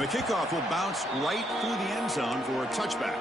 The kickoff will bounce right through the end zone for a touchback.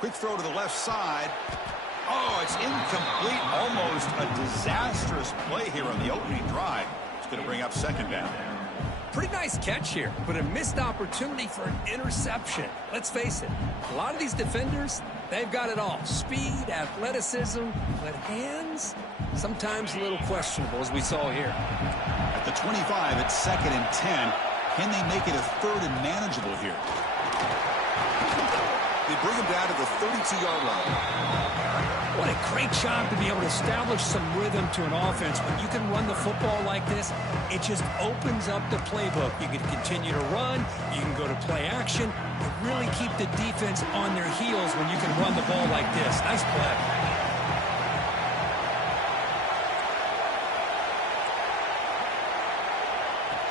Quick throw to the left side. Oh, it's incomplete. Almost a disastrous play here on the opening drive. It's going to bring up second down. Pretty nice catch here, but a missed opportunity for an interception. Let's face it, a lot of these defenders, they've got it all. Speed, athleticism, but hands, sometimes a little questionable, as we saw here. At the 25, it's 2nd and 10. Can they make it a 3rd and manageable here? They bring him down to the 32-yard line. What a great job to be able to establish some rhythm to an offense. When you can run the football like this, it just opens up the playbook. You can continue to run. You can go to play action. But really keep the defense on their heels when you can run the ball like this. Nice play.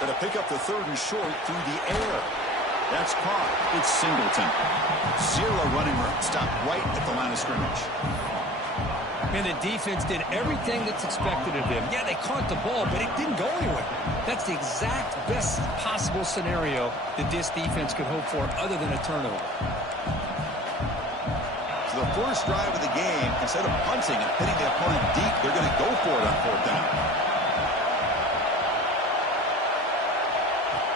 Going to pick up the 3rd and short through the air. That's caught. It's Singleton. 0 running room. Stopped right at the line of scrimmage. And the defense did everything that's expected of them. Yeah, they caught the ball, but it didn't go anywhere. That's the exact best possible scenario that this defense could hope for other than a turnover. So the first drive of the game, instead of punting and hitting the opponent deep, they're going to go for it on 4th down.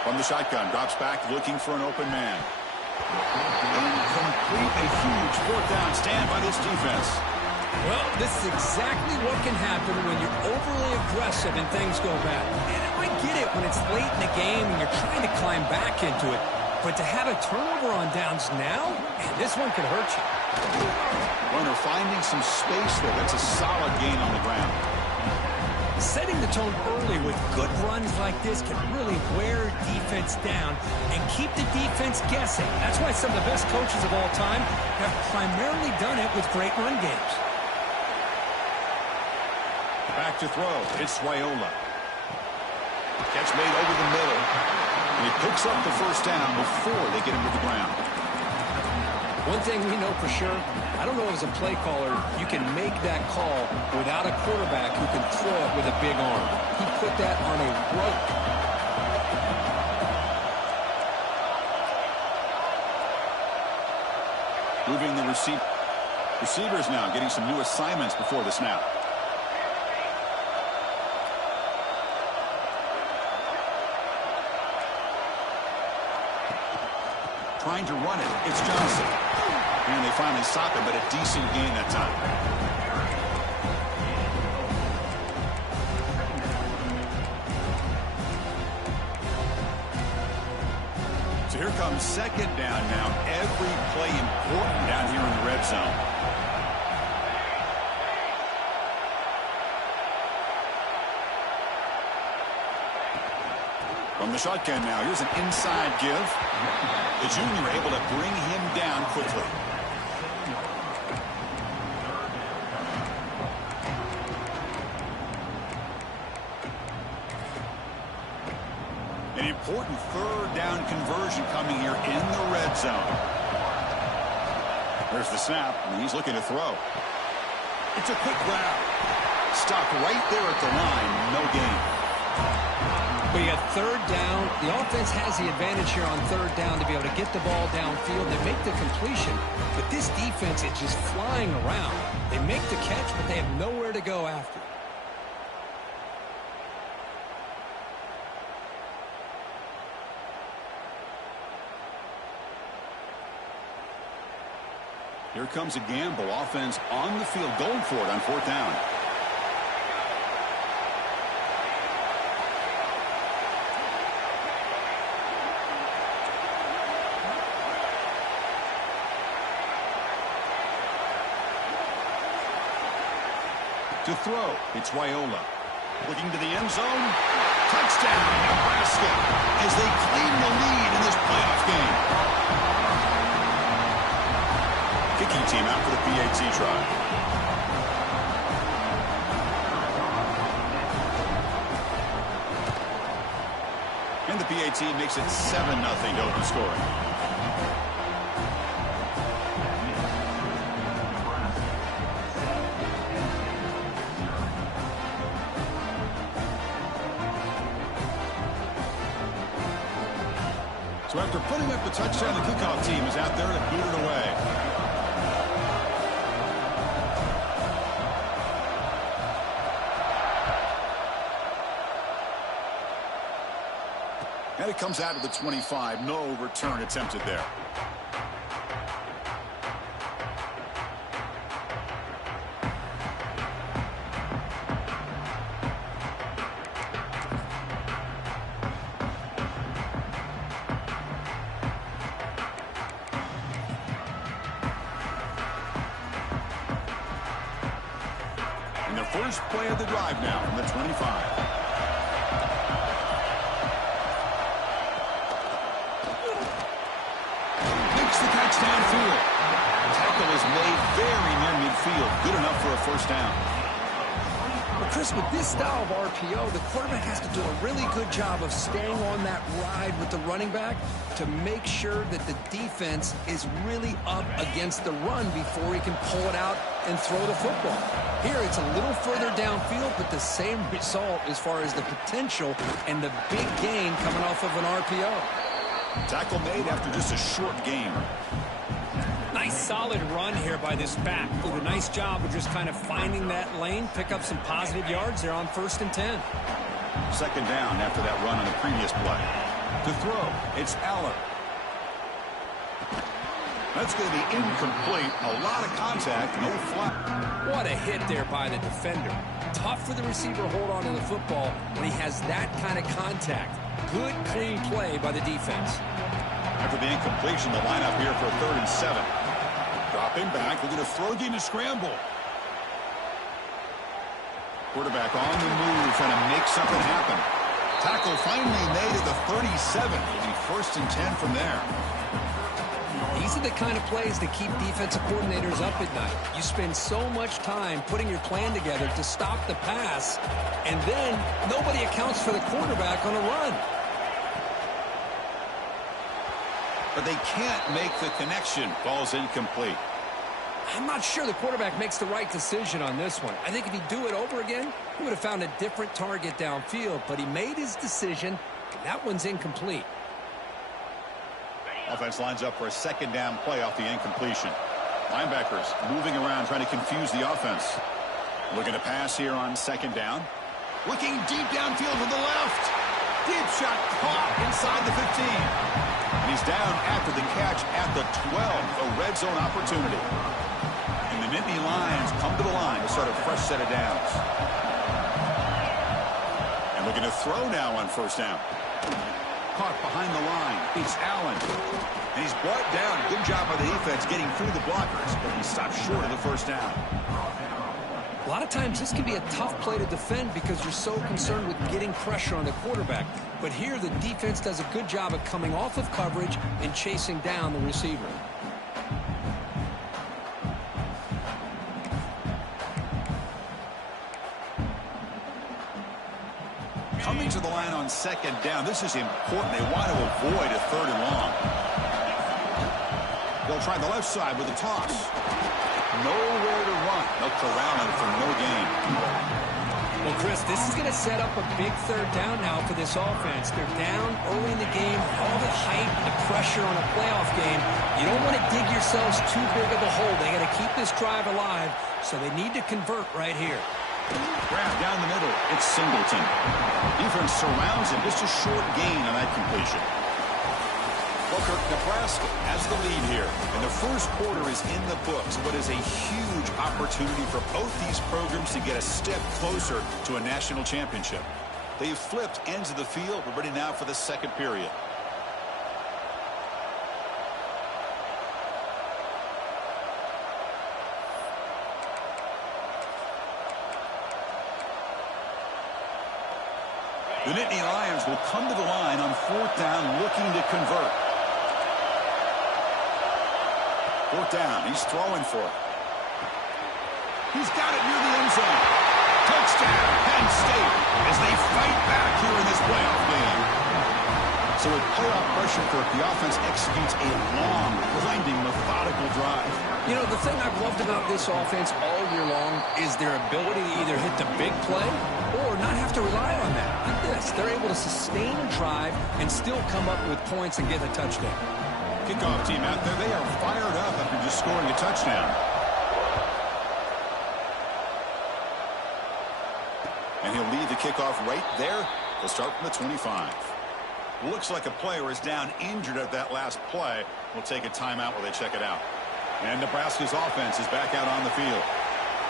From the shotgun, drops back looking for an open man. Incomplete, a huge 4th down stand by this defense. Well, this is exactly what can happen when you're overly aggressive and things go bad. And I get it when it's late in the game and you're trying to climb back into it. But to have a turnover on downs now, man, this one could hurt you. Runner finding some space there. That's a solid gain on the ground. Setting the tone early with good runs like this can really wear defense down and keep the defense guessing. That's why some of the best coaches of all time have primarily done it with great run games. Back to throw. It's Raiola. Catch made over the middle. And he picks up the 1st down before they get him to the ground. One thing we know for sure, I don't know as a play caller, you can make that call without a quarterback who can throw it with a big arm. He put that on a rope. Moving the receivers now, getting some new assignments before the snap. Trying to run it. It's Johnson. And they finally stop him, but a decent gain that time. So here comes 2nd down now. Every play important down here in the red zone. From the shotgun now, here's an inside give. The junior able to bring him down quickly. An important 3rd down conversion coming here in the red zone. There's the snap, and he's looking to throw. It's a quick grab. Stopped right there at the line. No gain. But you got 3rd down. The offense has the advantage here on 3rd down to be able to get the ball downfield and make the completion. But this defense is just flying around. They make the catch, but they have nowhere to go after. Here comes a gamble. Offense on the field going for it on 4th down. To throw, it's Raiola. Looking to the end zone. Touchdown, Nebraska, as they claim the lead in this playoff game. kicking team out for the PAT try. And the PAT makes it 7-0 to open scoring. So after putting up the touchdown, the kickoff team is out there to boot it away. And it comes out to the 25. No return attempted there. And the first play of the drive now from the 25. Downfield. Tackle is made very near midfield. Good enough for a first down. Well, Chris, with this style of RPO, the quarterback has to do a really good job of staying on that ride with the running back to make sure that the defense is really up against the run before he can pull it out and throw the football. Here, it's a little further downfield, but the same result as far as the potential and the big gain coming off of an RPO. Tackle made after just a short gain. Nice solid run here by this back. Did a nice job of just kind of finding that lane, pick up some positive yards there on 1st and 10. Second down after that run on the previous play. To throw, it's Allen. That's going to be incomplete. A lot of contact, no flat. What a hit there by the defender. Tough for the receiver to hold on to the football when he has that kind of contact. Good, clean play by the defense. After the incompletion, the lineup here for 3rd and 7. Dropping back, they're going to throw again to scramble. Quarterback on the move, trying to make something happen. Tackle finally made at the 37. It'll be 1st and 10 from there. These are the kind of plays that keep defensive coordinators up at night. You spend so much time putting your plan together to stop the pass, and then nobody accounts for the quarterback on a run. But they can't make the connection. Ball's incomplete. I'm not sure the quarterback makes the right decision on this one. I think if he'd do it over again, he would have found a different target downfield, but he made his decision, and that one's incomplete. Offense lines up for a 2nd down play off the incompletion. Linebackers moving around, trying to confuse the offense. Looking to pass here on 2nd down. Looking deep downfield to the left. Deep shot caught inside the 15. And he's down after the catch at the 12. A red zone opportunity. And the Nitty Lions come to the line to start a fresh set of downs. And looking to throw now on 1st down. Caught behind the line. It's Allen. And he's brought down. Good job by the defense getting through the blockers. But he stopped short of the 1st down. A lot of times this can be a tough play to defend because you're so concerned with getting pressure on the quarterback. But here the defense does a good job of coming off of coverage and chasing down the receiver. Coming to the line on 2nd down. This is important. They want to avoid a 3rd and long. They'll try the left side with a toss. Nowhere to run. They'll corral him for no gain. Well, Chris, this is going to set up a big 3rd down now for this offense. They're down early in the game. All the hype, the pressure on a playoff game. You don't want to dig yourselves too big of a hole. They got to keep this drive alive, so they need to convert right here. Grab down the middle. It's Singleton. Defense surrounds him. Just a short gain on that completion. Nebraska has the lead here, and the 1st quarter is in the books. What is a huge opportunity for both these programs to get a step closer to a national championship. They've flipped ends of the field. We're ready now for the 2nd period. The Nittany Lions will come to the line on 4th down looking to convert. Fourth down. He's throwing for it. He's got it near the end zone. Touchdown, Penn State, as they fight back here in this playoff game. So with playoff pressure for it, the offense executes a long, grinding, methodical drive. You know, the thing I've loved about this offense all year long is their ability to either hit the big play or not have to rely on that. Like this, they're able to sustain a drive and still come up with points and get a touchdown. Kickoff team out there, they are fired up after just scoring a touchdown. And he'll lead the kickoff right there. They'll start from the 25. Looks like a player is down injured at that last play. We'll take a timeout while they check it out. And Nebraska's offense is back out on the field.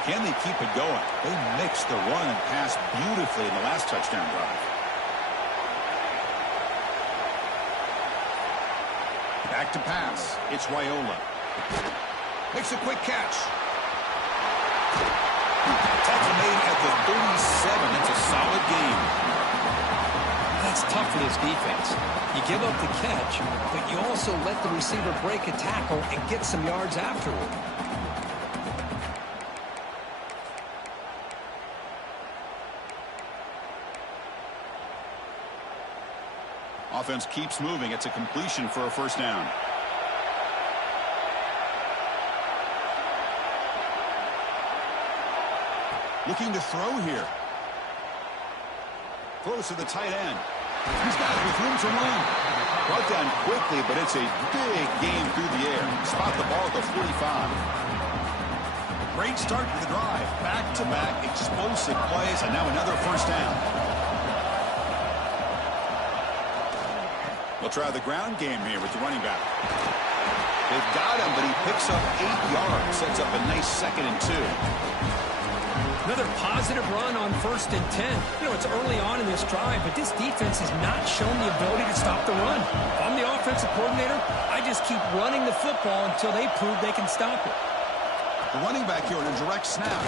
Can they keep it going? They mixed the run and pass beautifully in the last touchdown drive. Back to pass. It's Raiola. Makes a quick catch. Tackle made at the 37. That's a solid game. That's tough for this defense. You give up the catch, but you also let the receiver break a tackle and get some yards afterward. Offense keeps moving. It's a completion for a first down. Looking to throw here. Throws to the tight end. He's got it with room to run. Brought down quickly, but it's a big game through the air. Spot the ball at the 45. Great start to the drive. Back-to-back explosive plays, and now another first down. They'll try the ground game here with the running back. They've got him, but he picks up 8 yards. Sets up a nice 2nd and 2. Another positive run on 1st and 10. You know, it's early on in this drive, but this defense has not shown the ability to stop the run. If I'm the offensive coordinator, I just keep running the football until they prove they can stop it. The running back here in a direct snap.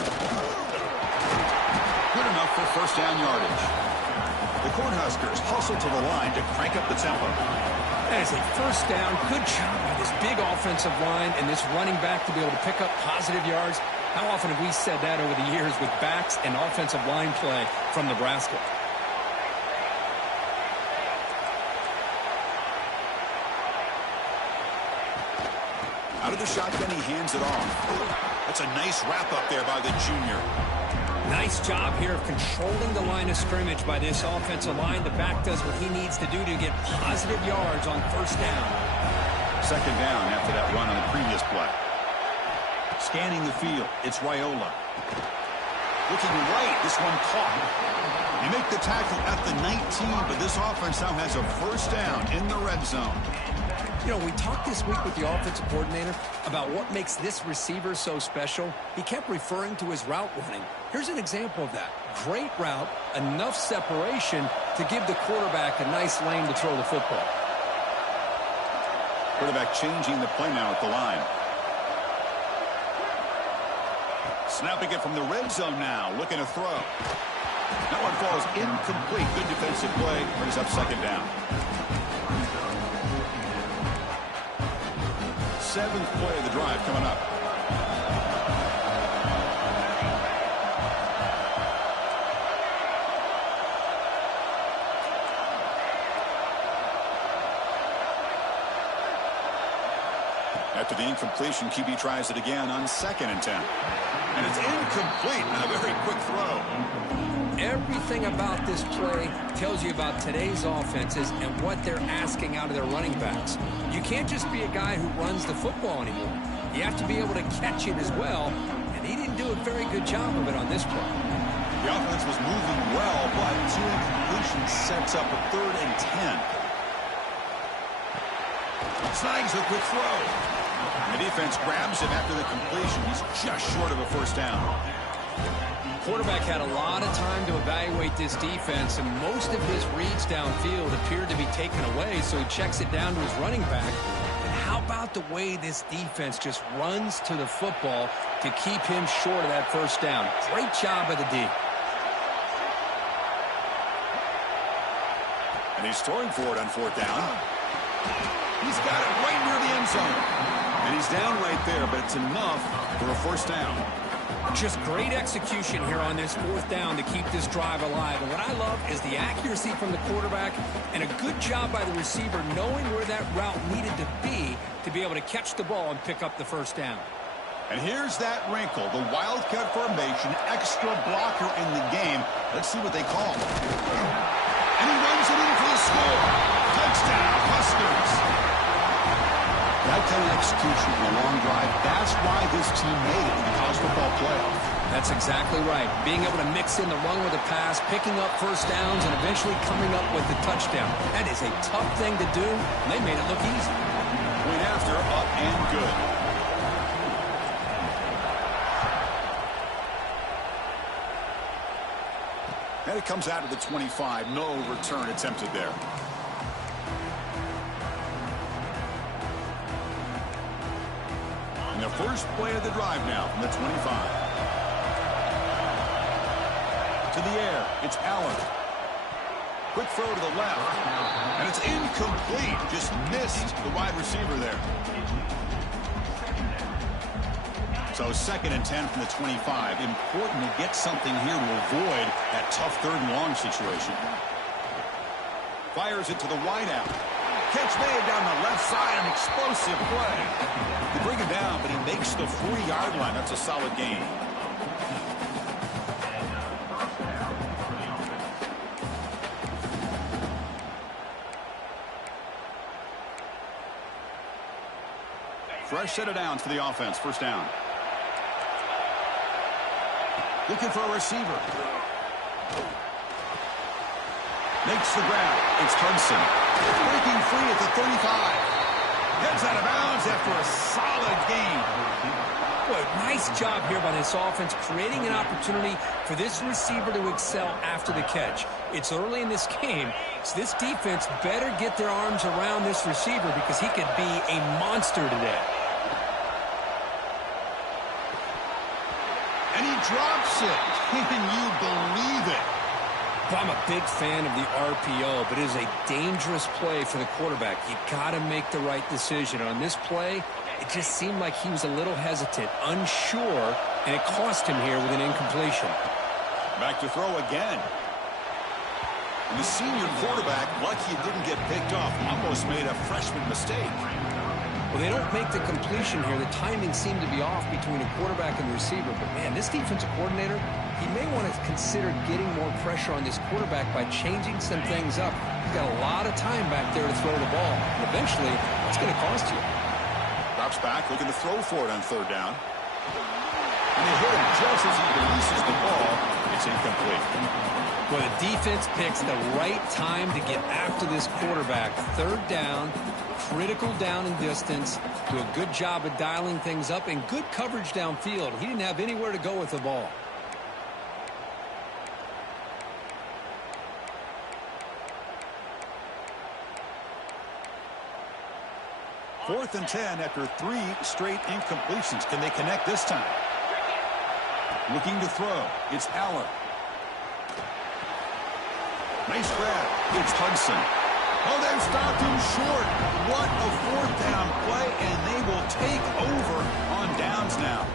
Good enough for first down yardage. The Cornhuskers hustle to the line to crank up the tempo. That is a first down. Good job by this big offensive line and this running back to be able to pick up positive yards. How often have we said that over the years with backs and offensive line play from Nebraska? Out of the shotgun, he hands it off. That's a nice wrap-up there by the junior. Nice job here of controlling the line of scrimmage by this offensive line. The back does what he needs to do to get positive yards on first down. Second down after that run on the previous play. Scanning the field, it's Raiola. Looking right, this one caught. You make the tackle at the 19, but this offense now has a first down in the red zone. You know, we talked this week with the offensive coordinator about what makes this receiver so special. He kept referring to his route running. Here's an example of that. Great route, enough separation to give the quarterback a nice lane to throw the football. Quarterback changing the play now at the line. Snapping it from the red zone now, looking to throw. That one falls incomplete. Good defensive play, brings up second down. 7th play of the drive coming up. After the incompletion, QB tries it again on 2nd and 10. And it's incomplete and a very quick throw. Everything about this play tells you about today's offenses and what they're asking out of their running backs. You can't just be a guy who runs the football anymore. You have to be able to catch it as well, and he didn't do a very good job of it on this play. The offense was moving well, but 2 incompletions sets up a 3rd and 10. Snags a quick throw. The defense grabs him after the completion. He's just short of a first down. Quarterback had a lot of time to evaluate this defense, and most of his reads downfield appeared to be taken away, so he checks it down to his running back. And how about the way this defense just runs to the football to keep him short of that first down? Great job by the D. And he's throwing for it on 4th down. He's got it right near the end zone. And he's down right there, but it's enough for a first down. Just great execution here on this fourth down to keep this drive alive. And what I love is the accuracy from the quarterback and a good job by the receiver knowing where that route needed to be able to catch the ball and pick up the first down. And here's that wrinkle, the wildcat formation, extra blocker in the game. Let's see what they call. And he runs it in for the score. Touchdown, Huskers. That kind of execution in a long drive, that's why this team made it in the college football playoff. That's exactly right. Being able to mix in the run with a pass, picking up first downs, and eventually coming up with the touchdown. That is a tough thing to do, and they made it look easy. Point after, up and good. And it comes out of the 25. No return attempted there. And the first play of the drive now from the 25. To the air, it's Allen. Quick throw to the left. And it's incomplete. Just missed the wide receiver there. So 2nd and 10 from the 25. Important to get something here to avoid that tough 3rd and long situation. Fires it to the wideout. Catch made down the left side. An explosive play. They bring him down, but he makes the 40-yard line. That's a solid gain. Fresh set of downs for the offense. First down. Looking for a receiver. Makes the grab. It's Hudson. Breaking free at the 35. Heads out of bounds after a solid gain. Boy, nice job here by this offense, creating an opportunity for this receiver to excel after the catch. It's early in this game, so this defense better get their arms around this receiver because he could be a monster today. And he drops it. Can you believe it? Well, I'm a big fan of the RPO, but it is a dangerous play for the quarterback. You got to make the right decision. On this play, it just seemed like he was a little hesitant, unsure, and it cost him here with an incompletion. Back to throw again. And the senior quarterback, lucky it didn't get picked off, almost made a freshman mistake. Well, they don't make the completion here. The timing seemed to be off between a quarterback and the receiver. But, man, this defensive coordinator, he may want to consider getting more pressure on this quarterback by changing some things up. He's got a lot of time back there to throw the ball. And eventually, it's going to cost you. Drops back, looking to throw for it on 3rd down. And they hit him just as he releases the ball. It's incomplete. Well, the defense picks the right time to get after this quarterback. 3rd down, critical down and distance. Do a good job of dialing things up and good coverage downfield. He didn't have anywhere to go with the ball. Fourth and 10 after 3 straight incompletions. Can they connect this time? Looking to throw. It's Allen. Nice grab. It's Hudson. Oh, they've stopped him short. What a 4th down play, and they will take over on downs now.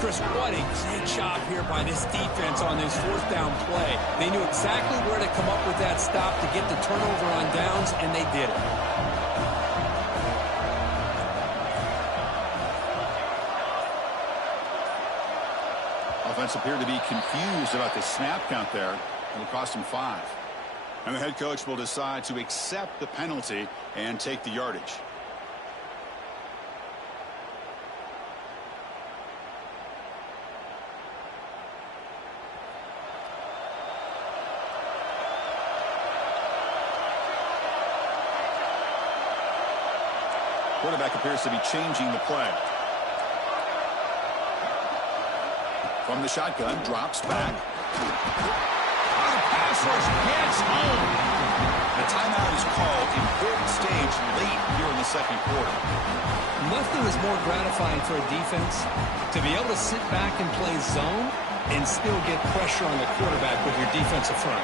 Chris, what a great job here by this defense on this 4th down play. They knew exactly where to come up with that stop to get the turnover on downs, and they did it. Offense appeared to be confused about the snap count there. It'll cost him 5. And the head coach will decide to accept the penalty and take the yardage. Quarterback appears to be changing the play. From the shotgun, drops back. Pass rush gets home. The timeout is called. Important stage late here in the 2nd quarter. Nothing is more gratifying for a defense to be able to sit back and play zone and still get pressure on the quarterback with your defensive front.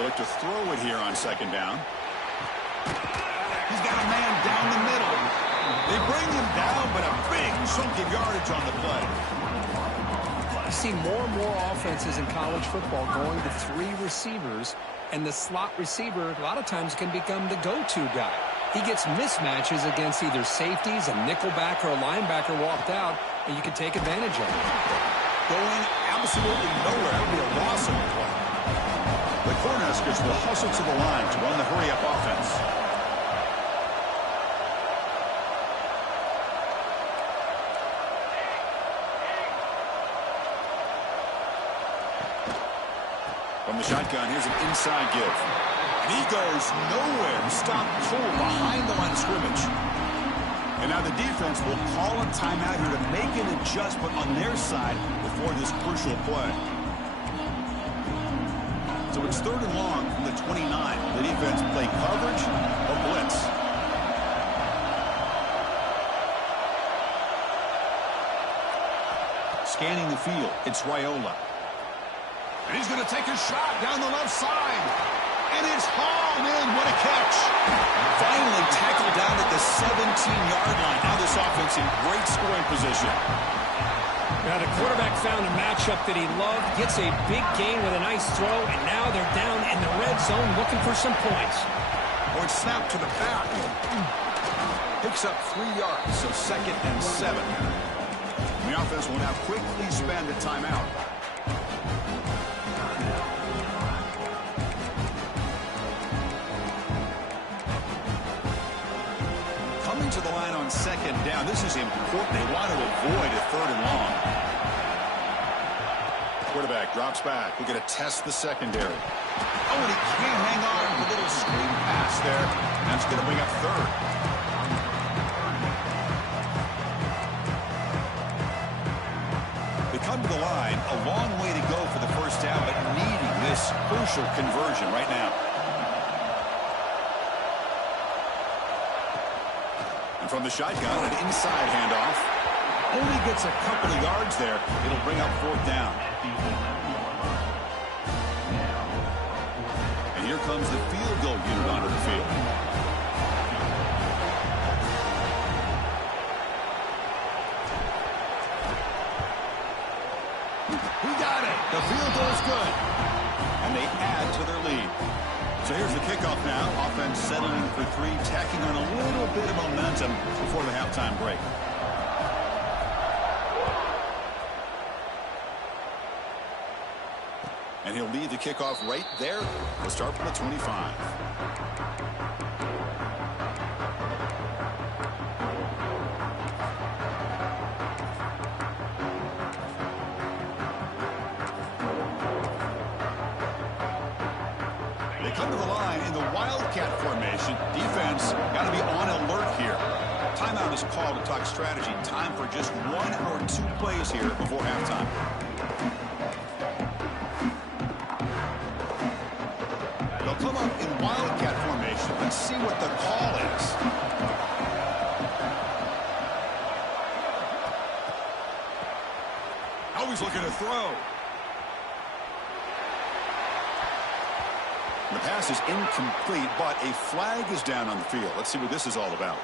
They look to throw it here on second down. He's got a man down the middle. They bring him down, but a big chunk of yardage on the play. You see more and more offenses in college football going to 3 receivers, and the slot receiver a lot of times can become the go-to guy. He gets mismatches against either safeties, a nickelback, or a linebacker walked out, and you can take advantage of it. Going absolutely nowhere. That would be a loss on the play. The Cornhuskers will hustle to the line to run the hurry-up offense. From the shotgun, here's an inside give. And he goes nowhere. Stopped cold behind the line of scrimmage. And now the defense will call a timeout here to make an adjustment on their side before this crucial play. So it's 3rd and long from the 29. The defense play coverage or blitz. Scanning the field, it's Raiola. And he's going to take a shot down the left side. And it's hauled in. What a catch. Finally tackled down at the 17-yard line. Now this offense in great scoring position. Now the quarterback found a matchup that he loved, gets a big gain with a nice throw, and now they're down in the red zone looking for some points. Or it's snapped to the back. Picks up 3 yards, so 2nd and 7. The offense will now quickly spend a timeout. To the line on 2nd down. This is important. They want to avoid a 3rd and long. Quarterback drops back. We're going to test the secondary. Oh, and he can't hang on. A little screen pass there. That's going to bring up 3rd. They come to the line. A long way to go for the first down, but needing this crucial conversion right now. From the shotgun, an inside handoff. Only gets a couple of yards there. It'll bring up 4th down. And here comes the field goal unit onto the field. He got it. The field goal is good. And they add to their lead. So here's the kickoff now. Offense settling for 3, tacking on a little bit of momentum before the halftime break. And he'll lead the kickoff right there. We'll start from the 25. They come to the line in the Wildcat formation. Defense got to be on alert here. Timeout is called to talk strategy. Time for just 1 or 2 plays here before halftime. They'll come up in Wildcat formation. Let's see what the call is. Always looking to throw. The pass is incomplete, but a flag is down on the field. Let's see what this is all about.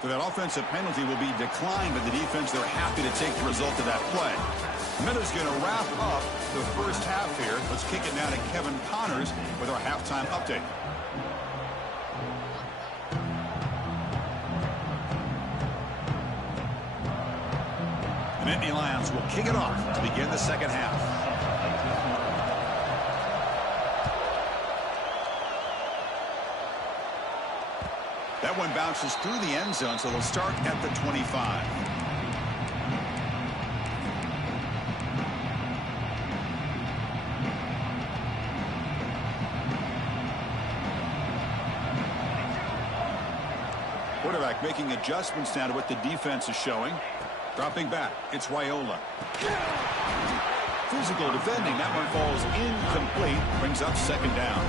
So that offensive penalty will be declined by the defense. They're happy to take the result of that play. Minuta's going to wrap up the first half here. Let's kick it now to Kevin Connors with our halftime update. The Nittany Lions will kick it off to begin the second half. That one bounces through the end zone, so they'll start at the 25. Quarterback making adjustments now to what the defense is showing. Dropping back, it's Raiola. Physical defending, that one falls incomplete, brings up 2nd down.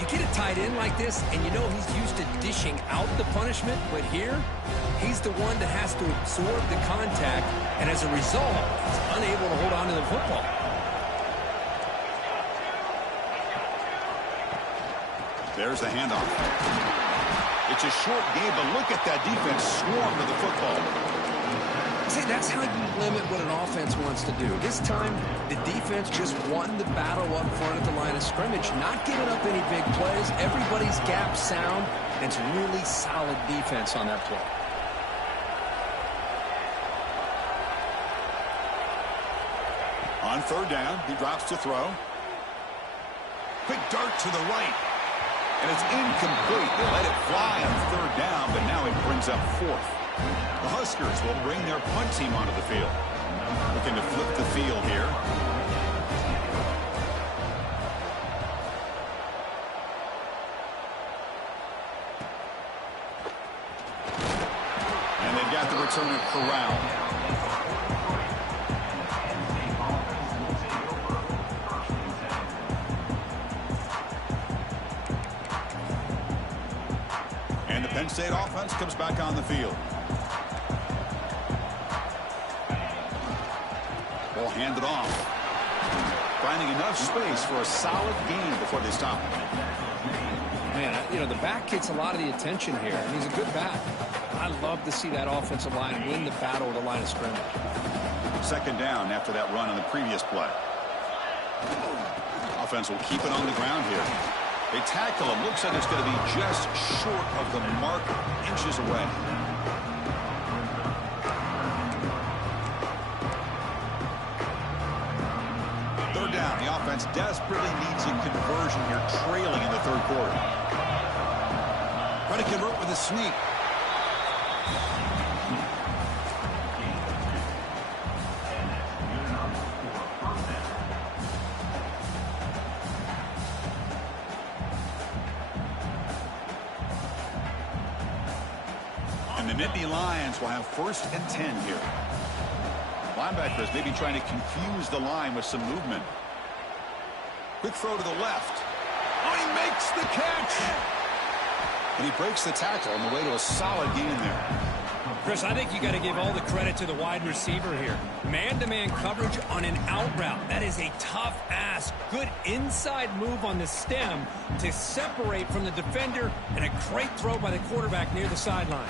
You get a tight end like this, and you know he's used to dishing out the punishment, but here, he's the one that has to absorb the contact, and as a result, he's unable to hold on to the football. There's the handoff. It's a short game, but look at that defense swarm to the football. See, that's how you limit what an offense wants to do. This time, the defense just won the battle up front at the line of scrimmage, not giving up any big plays. Everybody's gap sound, and it's really solid defense on that play. On third down, he drops to throw. Quick dart to the right. And it's incomplete. They let it fly on third down, but now it brings up fourth. The Huskers will bring their punt team onto the field. Looking to flip the field here. And they've got the returner corralled. And the Penn State offense comes back on the field. Ball handed off. Finding enough space for a solid gain before they stop it. Man, you know, the back gets a lot of the attention here, and he's a good back. I love to see that offensive line win the battle at the line of scrimmage. Second down after that run on the previous play. Offense will keep it on the ground here. They tackle him. Looks like it's going to be just short of the marker, inches away. Third down. The offense desperately needs a conversion here, trailing in the third quarter. Try to convert with a sneak. And the Nitty Lions will have 1st and 10 here. Linebackers maybe trying to confuse the line with some movement. Quick throw to the left. Oh, he makes the catch. And he breaks the tackle on the way to a solid gain there. Chris, I think you got to give all the credit to the wide receiver here. Man-to-man coverage on an out route. That is a tough ask. Good inside move on the stem to separate from the defender, and a great throw by the quarterback near the sideline.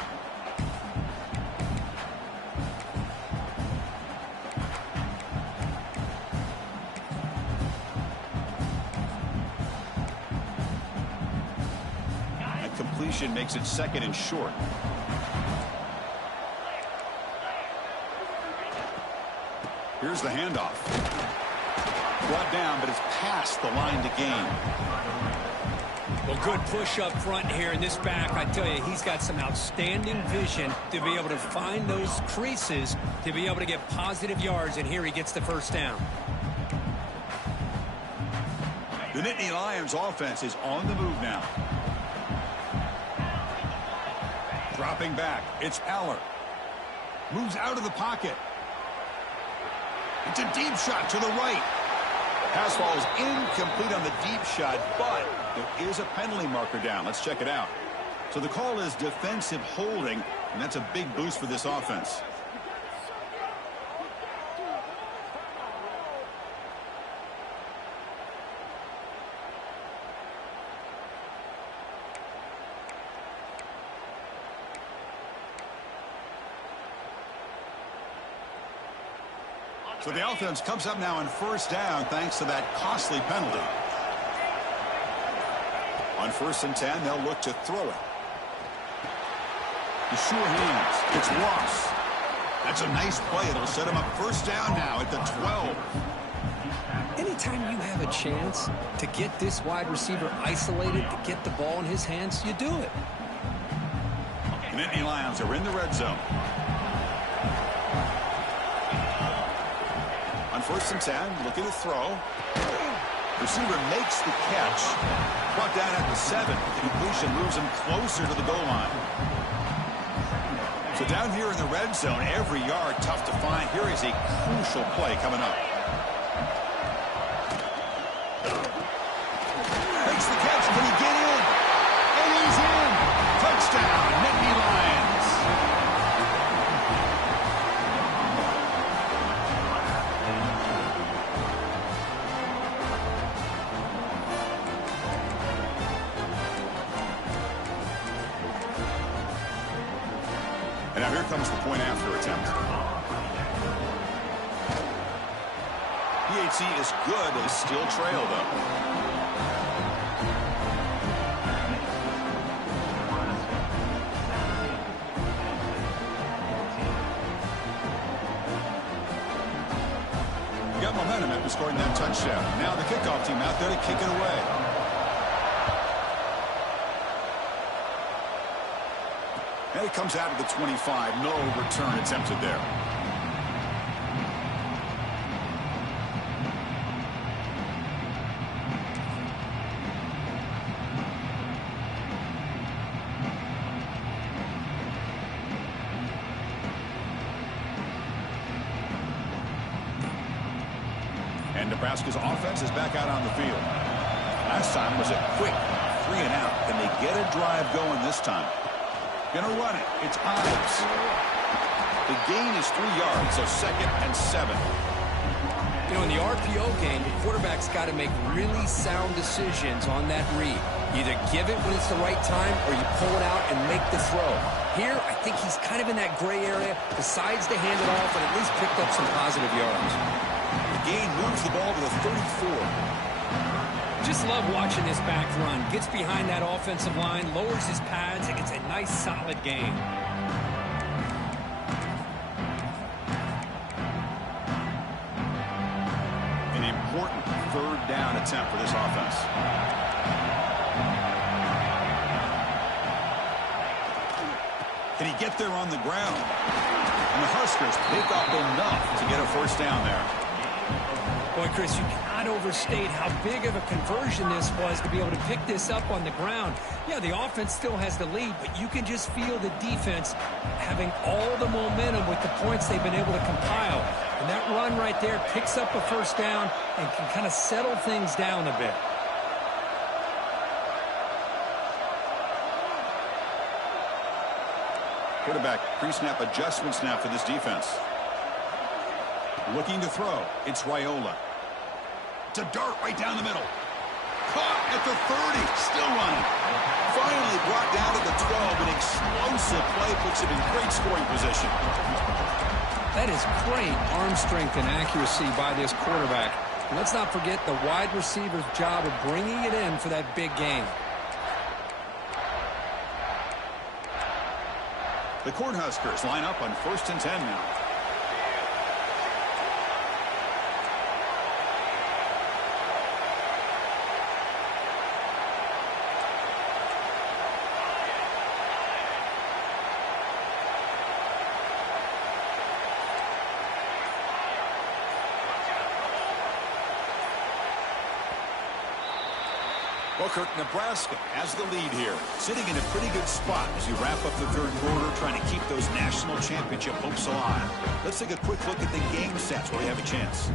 That completion makes it 2nd and short. Here's the handoff. Brought down, but it's past the line to gain. Well, good push up front here in this back. I tell you, he's got some outstanding vision to be able to find those creases, to be able to get positive yards, and here he gets the first down. The Nittany Lions offense is on the move now. Dropping back, it's Aller. Moves out of the pocket. It's a deep shot to the right. Pass ball is incomplete on the deep shot, but there is a penalty marker down. Let's check it out. So the call is defensive holding, and that's a big boost for this offense. So the offense comes up now on 1st down thanks to that costly penalty. On 1st and 10, they'll look to throw it. The sure hands. It's Ross. That's a nice play. It'll set him up 1st down now at the 12. Anytime you have a chance to get this wide receiver isolated, to get the ball in his hands, you do it. The Nittany Lions are in the red zone. On 1st and 10, looking to throw. Receiver makes the catch. Brought down at the 7. The completion moves him closer to the goal line. So down here in the red zone, every yard tough to find. Here is a crucial play coming up. Makes the catch. Can he get in? And he's in. Touchdown, Nittany Lions. And now here comes the point after attempt. PAT is good, but still trail, though. Got momentum after scoring that touchdown. Now the kickoff team out there to kick it away. And it comes out of the 25. No return attempted there. And Nebraska's offense is back out on the field. Last time was a quick 3 and out. Can they get a drive going this time? Gonna run it. It's Ives. The gain is 3 yards, so 2nd and 7. You know, in the RPO game, the quarterback's got to make really sound decisions on that read. You either give it when it's the right time or you pull it out and make the throw. Here, I think he's kind of in that gray area, decides to hand it off and at least picked up some positive yards. The gain moves the ball to the 34. Just love watching this back run. Gets behind that offensive line, lowers his pads, and gets a nice, solid gain. An important 3rd down attempt for this offense. Can he get there on the ground? And the Huskers pick up enough to get a 1st down there. Boy, Chris, you cannot overstate how big of a conversion this was to be able to pick this up on the ground. Yeah, the offense still has the lead, but you can just feel the defense having all the momentum with the points they've been able to compile. And that run right there picks up a 1st down and can kind of settle things down a bit. Quarterback pre-snap adjustments now for this defense. Looking to throw. It's Raiola. It's a dart right down the middle. Caught at the 30. Still running. Finally brought down to the 12. An explosive play puts him in great scoring position. That is great arm strength and accuracy by this quarterback. And let's not forget the wide receiver's job of bringing it in for that big game. The Cornhuskers line up on 1st and 10 now. Well, Kirk, Nebraska has the lead here, sitting in a pretty good spot as you wrap up the 3rd quarter, trying to keep those national championship hopes alive. Let's take a quick look at the game stats where we have a chance.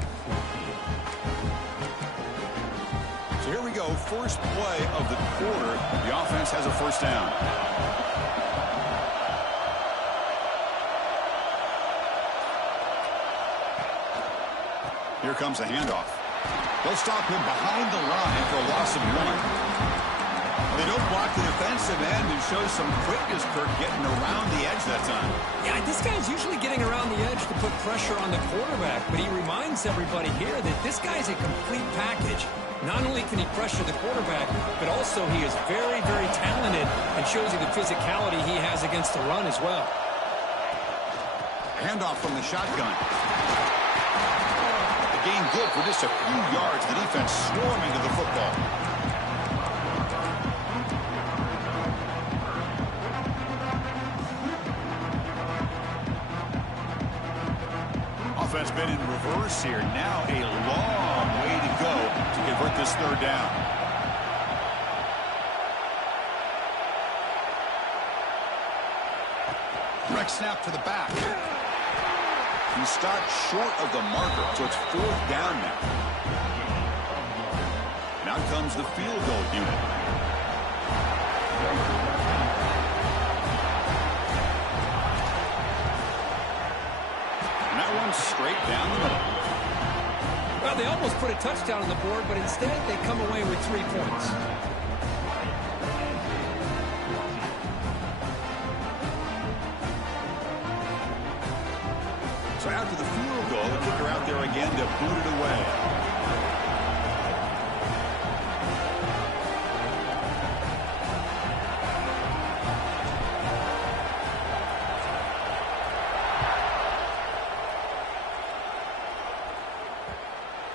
So here we go, first play of the quarter. The offense has a 1st down. Here comes the handoff. They'll stop him behind the line for a loss of 1. They don't block the defensive end and show some quickness, Kirk, getting around the edge that time. Yeah, this guy's usually getting around the edge to put pressure on the quarterback, but he reminds everybody here that this guy's a complete package. Not only can he pressure the quarterback, but also he is very, very talented and shows you the physicality he has against the run as well. Handoff from the shotgun. Gain good for just a few yards. The defense swarming to the football. Offense been in reverse here. Now a long way to go to convert this 3rd down. Direct snap to the back. He stopped short of the marker, so it's 4th down now. Now comes the field goal unit. And that one's straight down the middle. Well, they almost put a touchdown on the board, but instead they come away with 3 points. for the field goal. The kicker out there again to boot it away.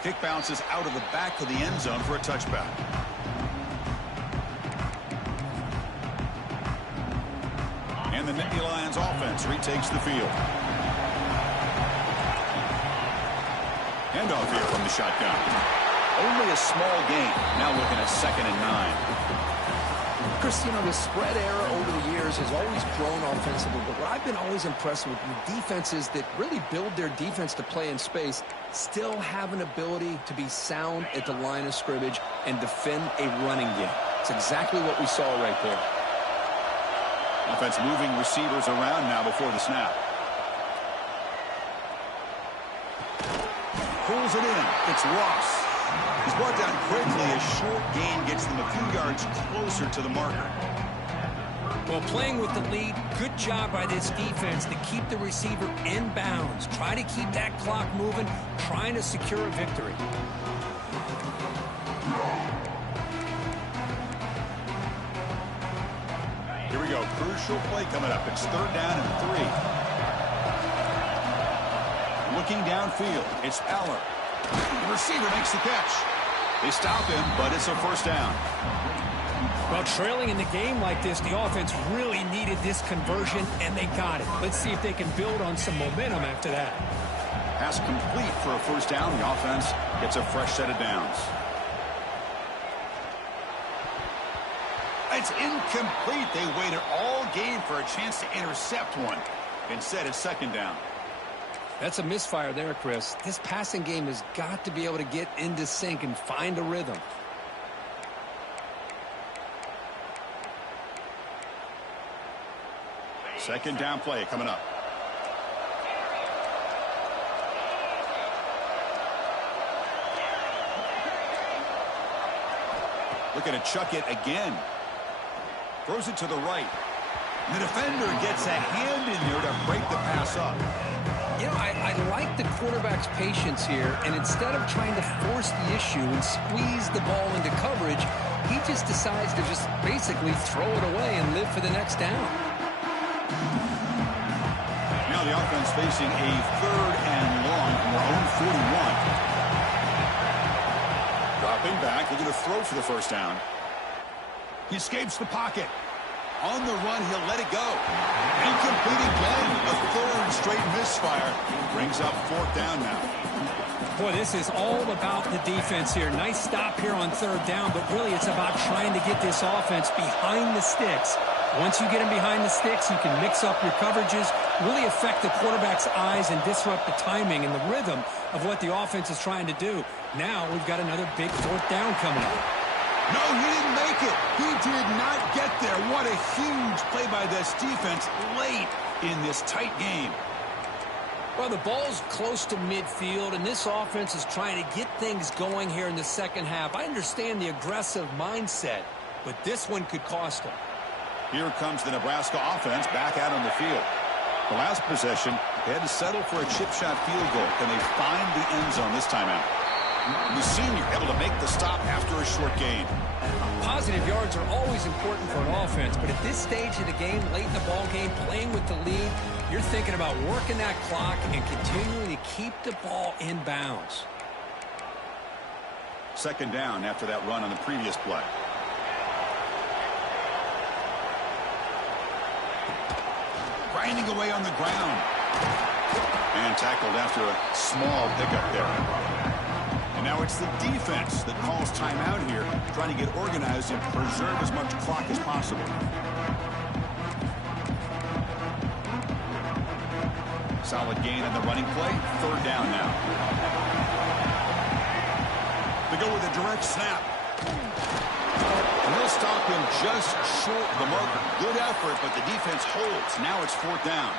Kick bounces out of the back of the end zone for a touchback. And the Nittany Lions offense retakes the field. Handoff here from the shotgun. Only a small gain. Now looking at 2nd and 9. Chris, you know, the spread era over the years has always grown offensively, but what I've been always impressed with defenses that really build their defense to play in space still have an ability to be sound at the line of scrimmage and defend a running game. It's exactly what we saw right there. Offense moving receivers around now before the snap. Pulls it in. It's Ross. He's brought down quickly. A short gain gets them a few yards closer to the marker. Well, playing with the lead, good job by this defense to keep the receiver in bounds. Try to keep that clock moving, trying to secure a victory. Here we go. Crucial play coming up. It's 3rd down and 3. Looking downfield. It's Aller. The receiver makes the catch. They stop him, but it's a 1st down. Well, trailing in the game like this, the offense really needed this conversion, and they got it. Let's see if they can build on some momentum after that. Pass complete for a 1st down. The offense gets a fresh set of downs. It's incomplete. They waited all game for a chance to intercept one. Instead, it's 2nd down. That's a misfire there, Chris. This passing game has got to be able to get into sync and find a rhythm. Second down play coming up. Looking to chuck it again. Throws it to the right. The defender gets a hand in there to break the pass up. You know, I like the quarterback's patience here, and instead of trying to force the issue and squeeze the ball into coverage, he just decides to just basically throw it away and live for the next down. Now the offense facing a 3rd and long from their own 41. Dropping back, looking to throw for the 1st down. He escapes the pocket. On the run, he'll let it go. Incomplete again. A 3rd straight misfire. Brings up 4th down now. Boy, this is all about the defense here. Nice stop here on 3rd down, but really it's about trying to get this offense behind the sticks. Once you get them behind the sticks, you can mix up your coverages, really affect the quarterback's eyes and disrupt the timing and the rhythm of what the offense is trying to do. Now we've got another big 4th down coming up. No, he didn't make it. He did not get there. What a huge play by this defense late in this tight game. Well, the ball's close to midfield, and this offense is trying to get things going here in the 2nd half. I understand the aggressive mindset, but this one could cost them. Here comes the Nebraska offense back out on the field. The last possession, they had to settle for a chip shot field goal. Can they find the end zone this time out? The senior able to make the stop after a short gain. Positive yards are always important for an offense, but at this stage of the game, late in the ball game, playing with the lead, you're thinking about working that clock and continuing to keep the ball in bounds. 2nd down after that run on the previous play. Grinding away on the ground. And tackled after a small pickup there. And now it's the defense that calls timeout here, trying to get organized and preserve as much clock as possible. Solid gain on the running play. 3rd down now. They go with a direct snap. And they'll stop him just short of the marker. Good effort, but the defense holds. Now it's 4th down.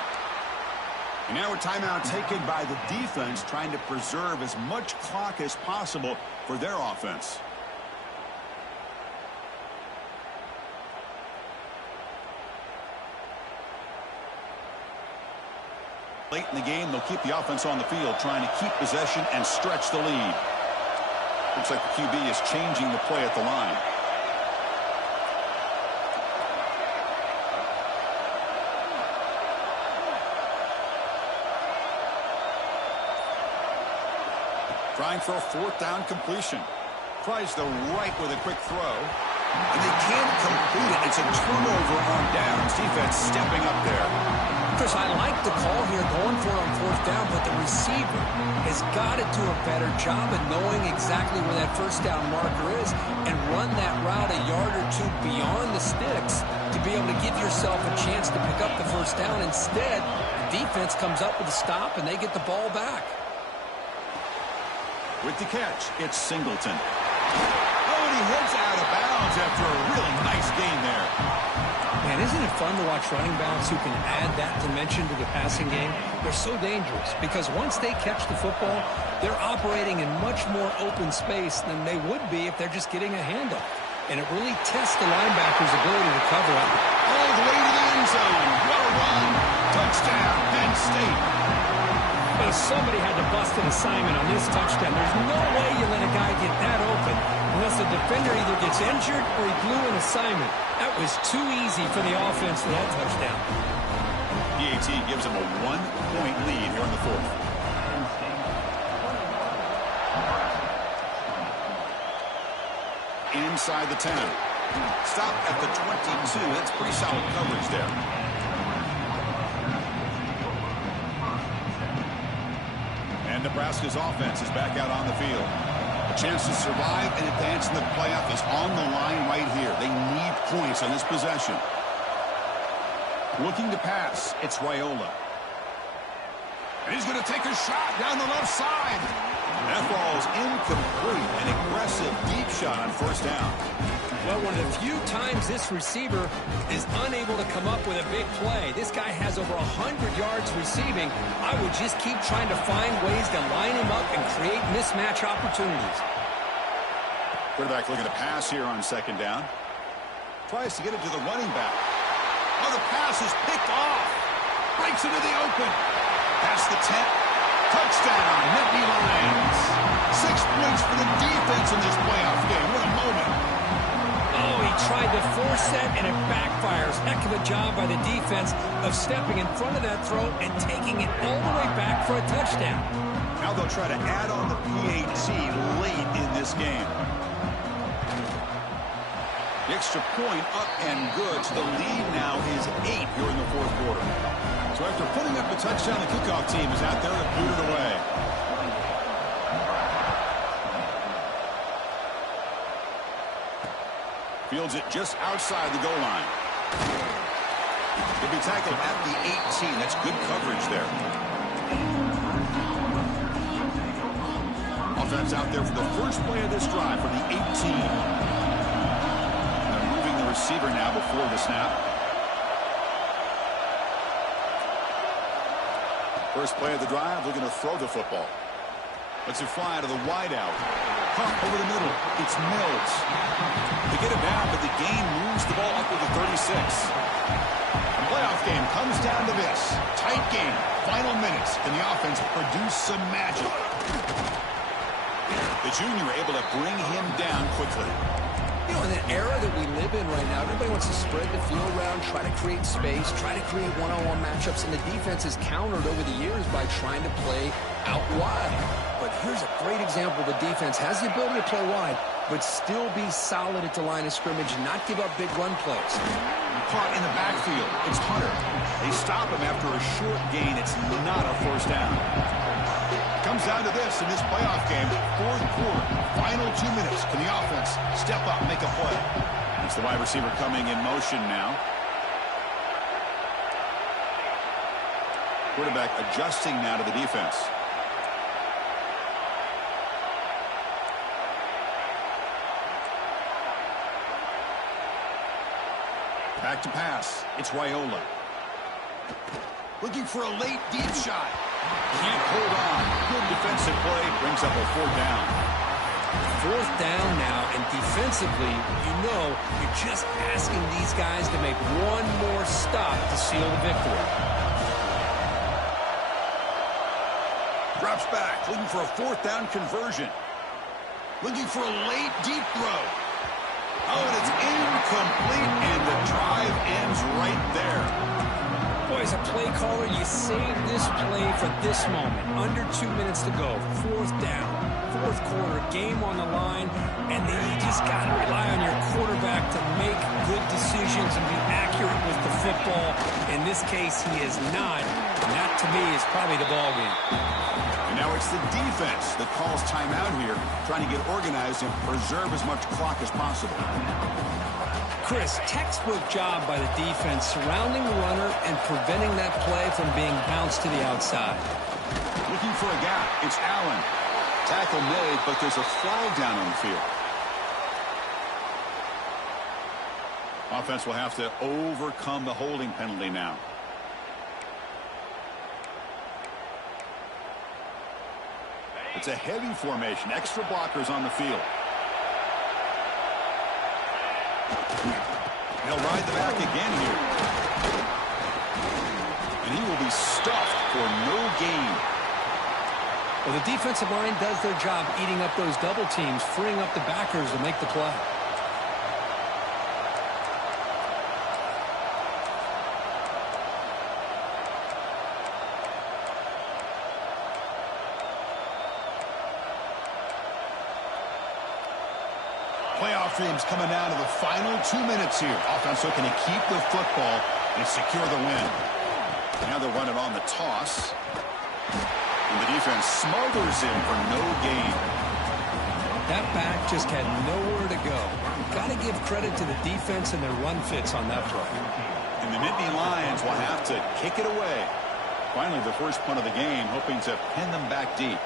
And now a timeout taken by the defense, trying to preserve as much clock as possible for their offense. Late in the game, they'll keep the offense on the field, trying to keep possession and stretch the lead. Looks like the QB is changing the play at the line. Trying for a fourth down completion. Tries the right with a quick throw. And they can't complete it. It's a turnover on downs. Defense stepping up there. Chris, I like the call here going for it on fourth down, but the receiver has got to do a better job of knowing exactly where that first down marker is and run that route a yard or two beyond the sticks to be able to give yourself a chance to pick up the first down. Instead, the defense comes up with a stop and they get the ball back. With the catch, it's Singleton. Oh, and he heads out of bounds after a really nice gain there. Man, isn't it fun to watch running backs who can add that dimension to the passing game? They're so dangerous because once they catch the football, they're operating in much more open space than they would be if they're just getting a handoff. And it really tests the linebacker's ability to cover up. All the way to the end zone. What a run. Touchdown, Penn State. But somebody had to bust an assignment on this touchdown. There's no way you let a guy get that open unless the defender either gets injured or he blew an assignment. That was too easy for the offense for that touchdown. PAT gives him a 1-point lead here in the fourth. Inside the 10. Stop at the 22. That's pretty solid coverage there. And Nebraska's offense is back out on the field. A chance to survive and advance in the playoff is on the line right here. They need points on this possession. Looking to pass, it's Raiola. And he's going to take a shot down the left side. That ball's incomplete. An aggressive deep shot on first down. Well, one of the few times this receiver is unable to come up with a big play. This guy has over 100 yards receiving. I would just keep trying to find ways to line him up and create mismatch opportunities. Quarterback looking to pass here on second down. Tries to get it to the running back. Oh, the pass is picked off. Breaks into the open. Past the 10. Touchdown, Nitty Lions. 6 points for the defense in this playoff game. What a moment. Oh, he tried to force that, and it backfires. Heck of a job by the defense of stepping in front of that throw and taking it all the way back for a touchdown. Now they'll try to add on the PAT late in this game. The extra point up and good. So the lead now is 8 here in the fourth quarter. So after putting up the touchdown, the kickoff team is out there to boot it away. Fields it just outside the goal line. He'll be tackled at the 18. That's good coverage there. Offense out there for the first play of this drive from the 18. And they're moving the receiver now before the snap. First play of the drive, looking to throw the football. Lets it fly to the wideout. Pump over the middle. It's Mills. They get it down, but the game moves the ball up to the 36. The playoff game comes down to this. Tight game. Final minutes. Can the offense produce some magic? The junior able to bring him down quickly. You know, in the era that we live in right now, everybody wants to spread the field around, try to create space, try to create one-on-one matchups, and the defense has countered over the years by trying to play out wide. But here's a great example. The defense has the ability to play wide, but still be solid at the line of scrimmage and not give up big run plays. Caught in the backfield. It's Hunter. They stop him after a short gain. It's not a first down. Comes down to this in this playoff game. Fourth quarter. Final 2 minutes. Can the offense step up, make a play? It's the wide receiver coming in motion now. Quarterback adjusting now to the defense. Back to pass. It's Raiola. Looking for a late deep shot. Can't hold on. Good defensive play. Brings up a fourth down. Fourth down now, and defensively, you know, you're just asking these guys to make one more stop to seal the victory. Drops back, looking for a fourth down conversion. Looking for a late, deep throw. Oh, and it's incomplete, and the drive ends right there. Boy, as a play caller, you save this play for this moment. Under 2 minutes to go. Fourth down. Fourth quarter, game on the line, and then you just got to rely on your quarterback to make good decisions and be accurate with the football. In this case, he is not, and that, to me, is probably the ball game. And now it's the defense that calls timeout here, trying to get organized and preserve as much clock as possible. Chris, textbook job by the defense surrounding the runner and preventing that play from being bounced to the outside. Looking for a gap. It's Allen. Tackle made, but there's a flag down on the field. Offense will have to overcome the holding penalty now. It's a heavy formation. Extra blockers on the field. He'll ride the back again here. And he will be stuffed for no gain. Well, the defensive line does their job eating up those double teams, freeing up the backers to make the play. Playoff dreams coming down to the final 2 minutes here. Offense looking to keep the football and secure the win. Now they'll run it on the toss. And the defense smothers him for no gain. That back just had nowhere to go. Got to give credit to the defense and their run fits on that play. And the Nittany Lions will have to kick it away. Finally, the first punt of the game, hoping to pin them back deep.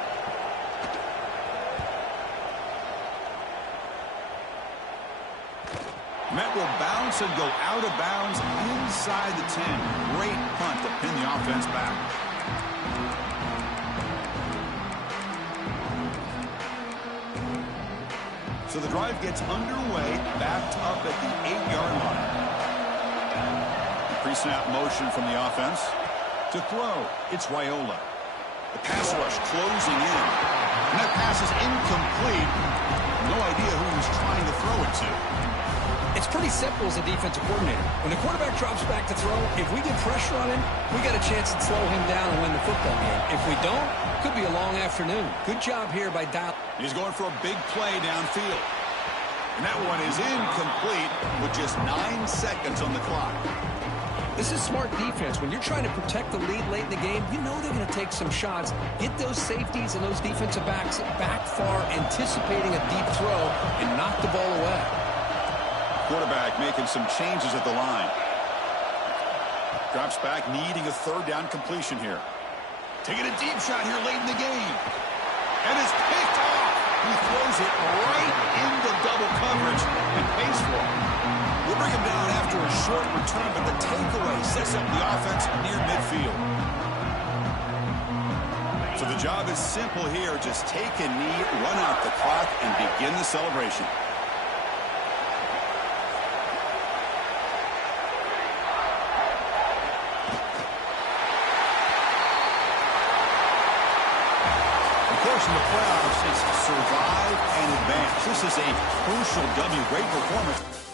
Met will bounce and go out of bounds inside the 10. Great punt to pin the offense back. So the drive gets underway, backed up at the 8-yard line. Pre-snap motion from the offense. To throw, it's Raiola. The pass rush closing in. And that pass is incomplete. No idea who he's trying to throw it to. It's pretty simple as a defensive coordinator. When the quarterback drops back to throw, if we get pressure on him, we got a chance to slow him down and win the football game. If we don't, could be a long afternoon. Good job here by Dow. He's going for a big play downfield. And that one is incomplete with just 9 seconds on the clock. This is smart defense. When you're trying to protect the lead late in the game, you know they're going to take some shots. Get those safeties and those defensive backs back far, anticipating a deep throw, and knock the ball away. Quarterback making some changes at the line. Drops back, needing a third down completion here. Taking a deep shot here late in the game. And it's picked off. He throws it right into double coverage and pays for it. We'll bring him down after a short return, but the takeaway sets up the offense near midfield. So the job is simple here. Just take a knee, run out the clock, and begin the celebration. In the playoffs, it's survive and advance. This is a crucial W. Great performance.